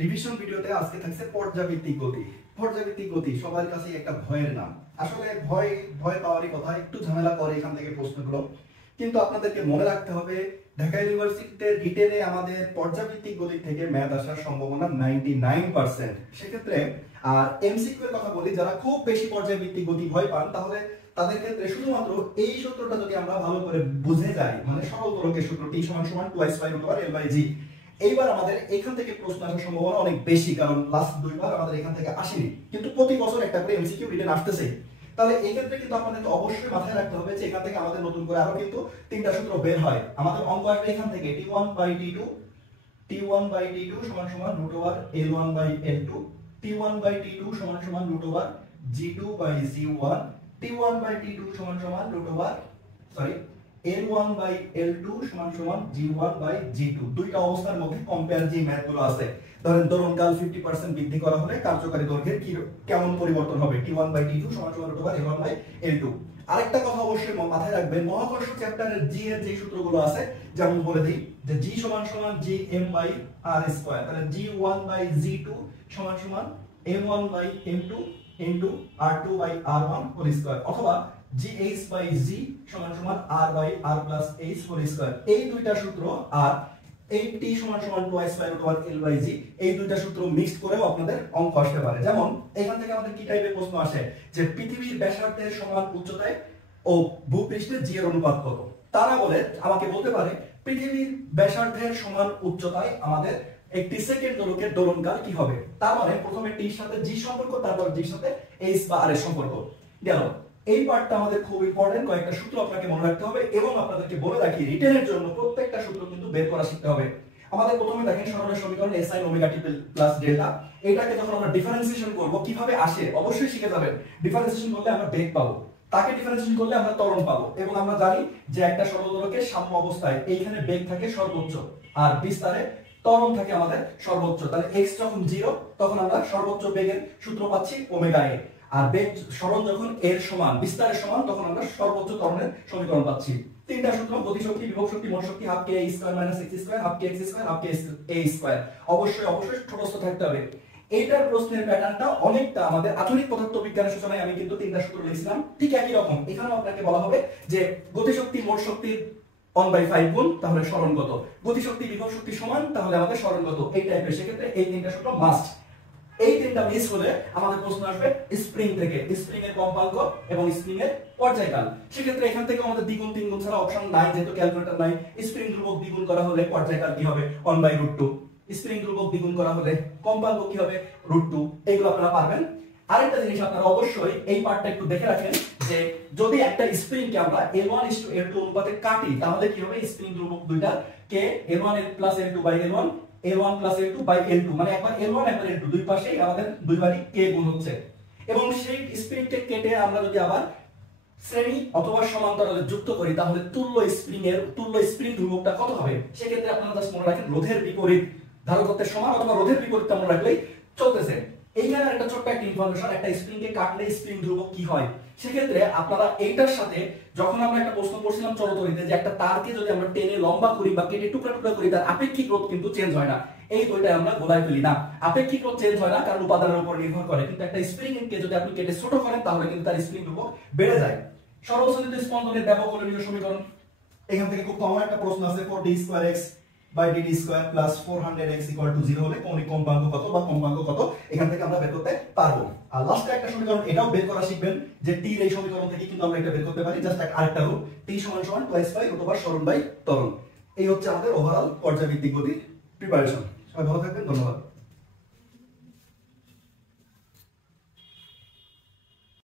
Revision ভিডিওতে আজকে থাকছে পর্যাবৃত্তিক গতি। পর্যাবৃত্তিক গতি সবার কাছে একটা ভয়ের নাম। আসলে ভয় ভয় পাওয়ারই কথা, একটু ঝামেলা করে এখান থেকে প্রশ্নগুলো, কিন্তু আপনাদেরকে মনে রাখতে হবে ঢাকা ইউনিভার্সিটিতে রিটেনে আমাদের পর্যাবৃত্তিক গতি থেকে ম্যাথ আসার সম্ভাবনা 99%। সেক্ষেত্রে আর এমসিকিউ এর কথা বলি, যারা খুব বেশি পর্যাবৃত্তিক গতি ভয় পান তাহলে তাদের ক্ষেত্রে শুধুমাত্র এই সূত্রটা যদি আমরা ভালো করে বুঝে যাই, মানে সরল তরঙ্গের সূত্র T = 2π/L/g। এইবার আমাদের এখান থেকে প্রশ্ন আসার সম্ভাবনা অনেক বেশি, কারণ লাস্ট দুইবার আমাদের এখান থেকে আসেনি, কিন্তু প্রতি বছর একটা করে এমসিকিউ রিটেন আসতেছে। তাহলে এই ক্ষেত্রে কিন্তু আপনাদের অবশ্যই মাথায় রাখতে হবে যে এখান থেকে আমাদের নতুন করে আরো কিন্তু তিনটা সূত্র বের হয়। আমাদের অঙ্ক আসবে এখান থেকে T1/T2 √L1/L2, T1/T2 √G2/G1, T1/T2 L1/L2 G1/G2। দুইটা অবস্থার মধ্যে কম্পেয়ার যে ম্যাথগুলো আছে, ধরেন দোলনকাল 50% বৃদ্ধি করা হলে কার্যকারী দৈর্ঘ্যের কি কেমন পরিবর্তন হবে, T1/T2 √L1/L2। আরেকটা কথা অবশ্যই মাথায় রাখবেন, মহাকর্ষ চ্যাপ্টারের জি এর যে সূত্রগুলো আছে, যেমন বলে দিই যে G = Gm/r², তাহলে G1/G2 m1/m2 r2/r1², অথবা GH/G = r/r+h²। এই দুইটা সূত্র আর এই T = 2π/L/g, এই দুইটা সূত্র মিক্সড করেও আপনাদের অঙ্ক আসতে পারে। যেমন এখান থেকে আমাদের কি টাইপের প্রশ্ন আসে যে পৃথিবীর ব্যাসার্ধের সমান উচ্চতায় ও ভূপৃষ্ঠে জি এর অনুপাত কত। তারা বলে আমাকে বলতে পারে পৃথিবীর ব্যাসার্ধের সমান উচ্চতায় আমাদের একটি সেকেন্ড দোলকের দোলনকাল কি হবে। তার মানে প্রথমে টি এর সাথে জি সম্পর্ক, তারপর জি এর সাথে এইচ বা আর এর সম্পর্ক গেল। এই পার্টটা আমাদের খুব ইম্পর্টেন্ট, কয়েকটা সূত্র আপনাকে মনে রাখতে হবে এবং আপনাদেরকে বলে রাখি রিটেনের জন্য প্রত্যেকটা সূত্র কিন্তু বের করা শিখতে হবে। আমাদের প্রথমে দেখেন সরলের সমীকরণ s sin omega t plus delta, এটাকে যখন আমরা ডিফারেন্সিয়েশন করব কিভাবে আসে অবশ্যই শিখে যাবেন। ডিফারেন্সিয়েশন করলে আমরা বেগ পাবো, তাকে ডিফারেন্সিয়েশন করলে আমরা ত্বরণ পাবো, এবং আমরা জানি যে একটা সরল দোলকের সাম্য অবস্থায় এইখানে বেগ থাকে সর্বোচ্চ আর বিস্তারে ত্বরণ থাকে আমাদের সর্বোচ্চ। তাহলে x যখন 0 তখন আমরা সর্বোচ্চ বেগের সূত্র পাচ্ছি ওমেগা a, আর বেগ সরণ যখন এর সমান বিস্তারের সমান তখন আমরা সর্বোচ্চ ত্বরণের সমীকরণ পাচ্ছি। তিনটা সূত্র, গতি শক্তি, বিভব শক্তি, মোট শক্তি, ½ k a² - x² ½ k x² ½ k a²। অবশ্যই ছোটস্থ থাকতে হবে। এইটার প্রশ্নের প্যাটার্নটা অনেকটা আমাদের আধুনিক পদার্থবিজ্ঞানের সূচনায় আমি কিন্তু তিনটা সূত্র লিখছিলাম, ঠিক একই রকম। এখানেও আপনাকে বলা হবে যে গতি শক্তি মোট শক্তির 1/5 গুণ, তাহলে সরণ কত, গতি শক্তি বিভব শক্তি সমান, তাহলে আমাদের সরণ কত, এই টাইপের। সেক্ষেত্রে এই তিনটা সূত্র মাস্ট। এই তিনটা মিস হলে আমাদের প্রশ্ন আসবে স্প্রিং থেকে, স্প্রিং এর কম্পাঙ্ক এবং স্প্রিং এর পর্যায়কাল। সেক্ষেত্রে এখান থেকে আমাদের দ্বিগুণ তিনগুণ ছাড়া অপশন নাই, যেহেতু ক্যালকুলেটর নাই। স্প্রিং ধ্রুবক দ্বিগুণ করা হলে পর্যায়কাল কি হবে, 1/√2। স্প্রিং ধ্রুবক দ্বিগুণ করা হলে কম্পাঙ্ক কি হবে, √2। এগুলো আপনারা পারবেন। আরেকটা জিনিস আপনারা অবশ্যই এই পার্টটা একটু দেখে রাখেন যে যদি একটা স্প্রিং কে আমরা L1:L2 অনুপাতে কাটি তাহলে কি হবে, স্প্রিং ধ্রুবক দুইটা কে L1 + L2/L1 L1 + L2/L2, মানে একবার L1 একবার L2 দুই পাশেই আমাদের দুইবারই k গুণ হচ্ছে। এবং সেই স্প্রিংকে কেটে আমরা যদি আবার শ্রেণী অথবা সমান্তরালে যুক্ত করি তাহলে তুল্য স্প্রিং ধ্রুবকটা কত হবে। সেক্ষেত্রে আপনারা জাস্ট মনে রাখেন রোধের বিপরীত ধারকত্বের সমান অথবা রোধের বিপরীতটা মনে রাখলেই চলতেছে। এইখানে একটা ছোট্ট একটা ইনফরমেশন, একটা স্প্রিং কে কাটলে স্প্রিং ধ্রুবক কি হয়। সেক্ষেত্রে আপনারা এইটার সাথে যখন আমরা একটা প্রশ্ন করছিলাম চলতরিতে যে একটা তারকে যদি আমরা টেনে লম্বা করি বা কেটে টুকরা টুকরা করি, তার আপেক্ষিক রোধ কিন্তু চেঞ্জ হয় না। এই দুইটা আমরা গোলায় ফেলি না, আপেক্ষিক রোধ চেঞ্জ হয় না কারণ উপাদানের উপর নির্ভর করে। কিন্তু একটা স্প্রিং কে যদি আপনি কেটে ছোট করেন তাহলে কিন্তু তার স্প্রিং ধ্রুবক বেড়ে যায়। সরল চালিত স্পন্দনের ব্যাপক কলনীয় সমীকরণ, এখান থেকে খুব কমন একটা প্রশ্ন আছে 4d²x/dt² + 400x = 0 হলে কৌণিক কম্পাঙ্ক কত বা কম্পাঙ্ক কত, এখান থেকে আমরা বের করতে পারবো। আর লাস্টে একটা সমীকরণ এটাও বের করা শিখবেন যে t এর এই সমীকরণ থেকে কিন্তু আমরা এটা বের করতে পারি, জাস্ট আরেকটা রূপ t = 2π সরণ/ত্বরণ। এই হচ্ছে আমাদের ওভারঅল পর্যাবৃত্তিক গতির প্রিপারেশন। সবাই ভালো থাকবেন, ধন্যবাদ।